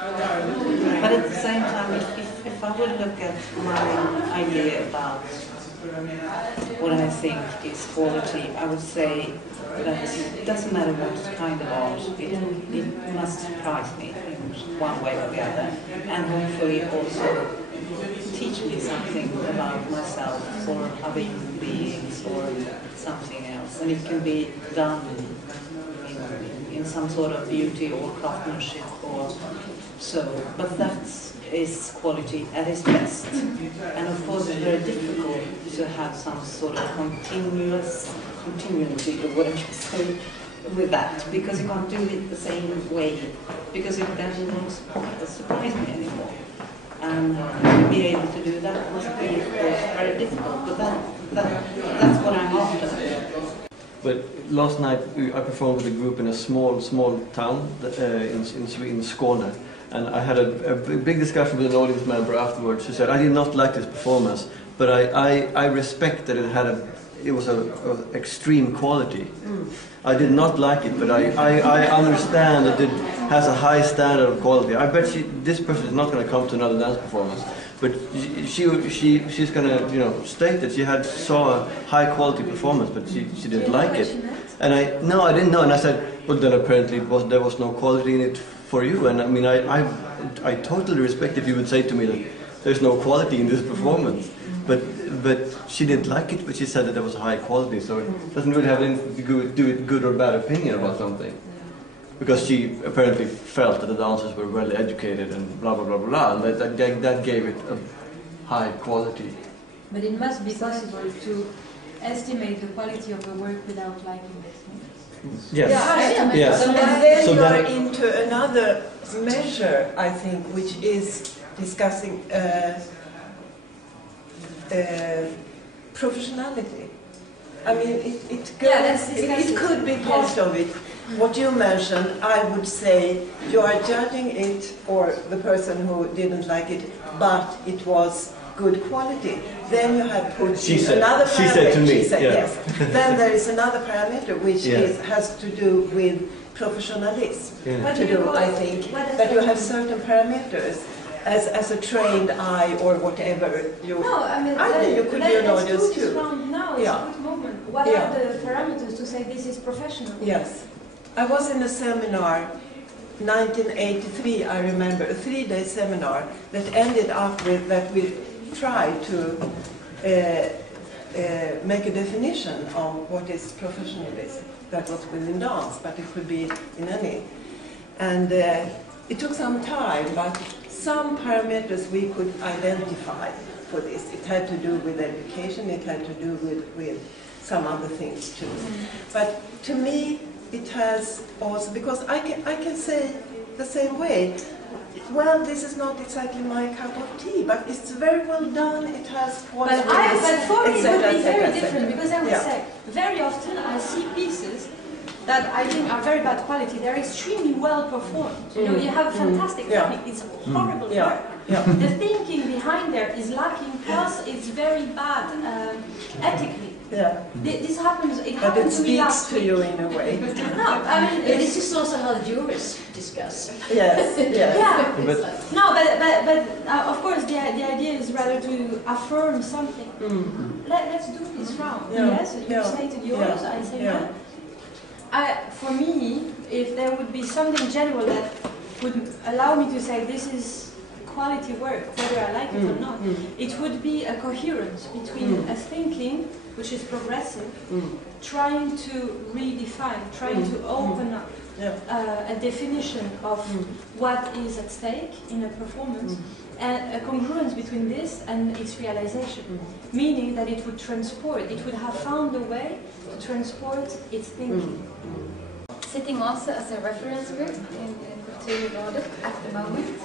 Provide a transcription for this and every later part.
But at the same time, if I would look at my idea about what I think is quality, I would say that it doesn't matter what kind of art, it must surprise me in one way or the other, and hopefully also teach me something about myself or other human beings or something else. And it can be done in some sort of beauty or craftsmanship or so, but that is quality at its best. And of course it's very difficult to have some sort of continuity or whatever you say with that, because you can't do it the same way, because it then won't surprise me anymore. And to be able to do that must be, of course, very difficult, but that's what I'm after. But last night I performed with a group in a small town in Sweden, Skåne, and I had a big discussion with an audience member afterwards who said, I did not like this performance, but I respect that it was of extreme quality. I did not like it, but I understand that it has a high standard of quality. I bet this person is not going to come to another dance performance, but she's going to state that she saw a high quality performance, but she didn't like it. And I didn't know, and I said, well then apparently there was no quality in it for you. And I mean I totally respect if you would say to me that there's no quality in this performance. But she didn't like it, but she said that there was a high quality, so it doesn't really have anything to do with good or bad opinion about something. Because she apparently felt that the dancers were well educated and blah blah blah blah, and that gave it a high quality. But it must be possible to estimate the quality of the work without liking it. Yes. Yes. And then you are into another measure, I think, which is discussing professionality. I mean, it could be part of it. What you mentioned, I would say you are judging it, or the person who didn't like it, but it was good quality. Then you have put another parameter. She said to me, she said, yes. Then there is another parameter which has to do with professionalism. I think, that you have certain parameters. As a trained eye or whatever, I think you could be an audience too. Now is a good moment. What are the parameters to say this is professional? Yes. I was in a seminar, 1983, I remember, a 3-day seminar that ended up with that we tried to make a definition of what is professionalism. That was within dance, but it could be in any. And it took some time, but some parameters we could identify for this. It had to do with education, it had to do with some other things too. But to me, it has also, because I can say the same way, well, this is not exactly my cup of tea, but it's very well done, it has quality. But for me it would be very different, because I would say, very often I see pieces that I think are very bad quality. They're extremely well performed. You know, you have a fantastic technique. It's horrible work. The thinking behind there is lacking. Plus, it's very bad ethically. This happens. It happens to me last week. But it speaks to you in a way. No, I mean this is also how the jurors discuss. Yes. No, but of course the idea is rather to affirm something. Let's do this round. Yes, you say to yours, I say mine. For me, if there would be something general that would allow me to say this is quality work, whether I like it or not, it would be a coherence between a thinking, which is progressive, trying to redefine, trying to open up a definition of what is at stake in a performance, and a congruence between this and its realization, meaning that it would transport, it would have found a way to transport its thinking. Sitting also as a reference group in Kulturrådet at the moment.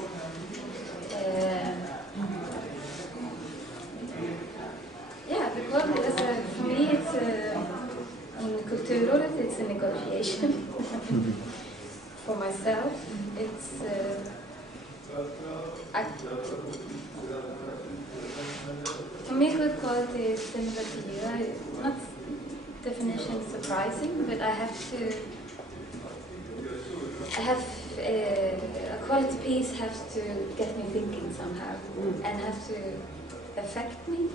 Because for me it's in Kulturrådet it's a negotiation. For myself, it's for me good quality is similar to you. Not definition surprising, but I have a quality piece has to get me thinking somehow and has to affect me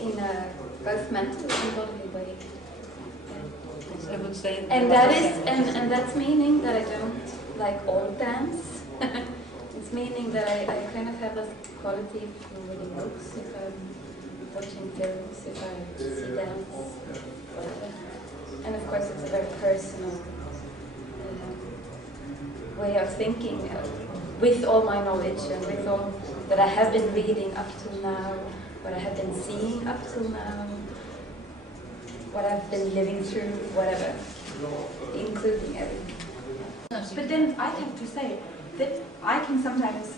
in a both mental and bodily way. I would say And that is, and that's meaning that I don't like all dance. It's meaning that I kind of have a quality for reading books, if I'm watching films, if I see dance, whatever. And of course it's a very personal way of thinking with all my knowledge and with all that I have been reading up till now, what I have been seeing up till now, what I've been living through, whatever, including everything. But then I have to say that I can sometimes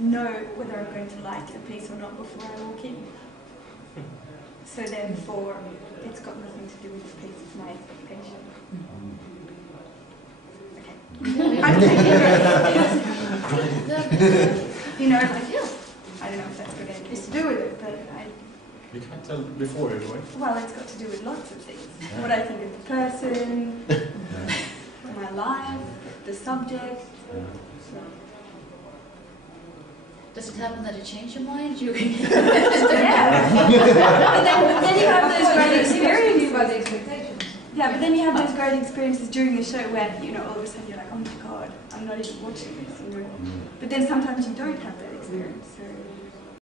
know whether I'm going to like a piece or not before I walk in. So therefore, it's got nothing to do with the piece, it's my expectation. I'm you know, like, I don't know if that's got anything to do with it, but You can't tell before anyway. well, it's got to do with lots of things. What I think of the person, my life, the subject. Does it happen that you change your mind during? Yeah. But then you have those great experiences. About the expectations. Yeah, but then you have those great experiences during the show where, you know, all of a sudden you're like, oh my god, I'm not even watching this, you know. But then sometimes you don't have that experience, so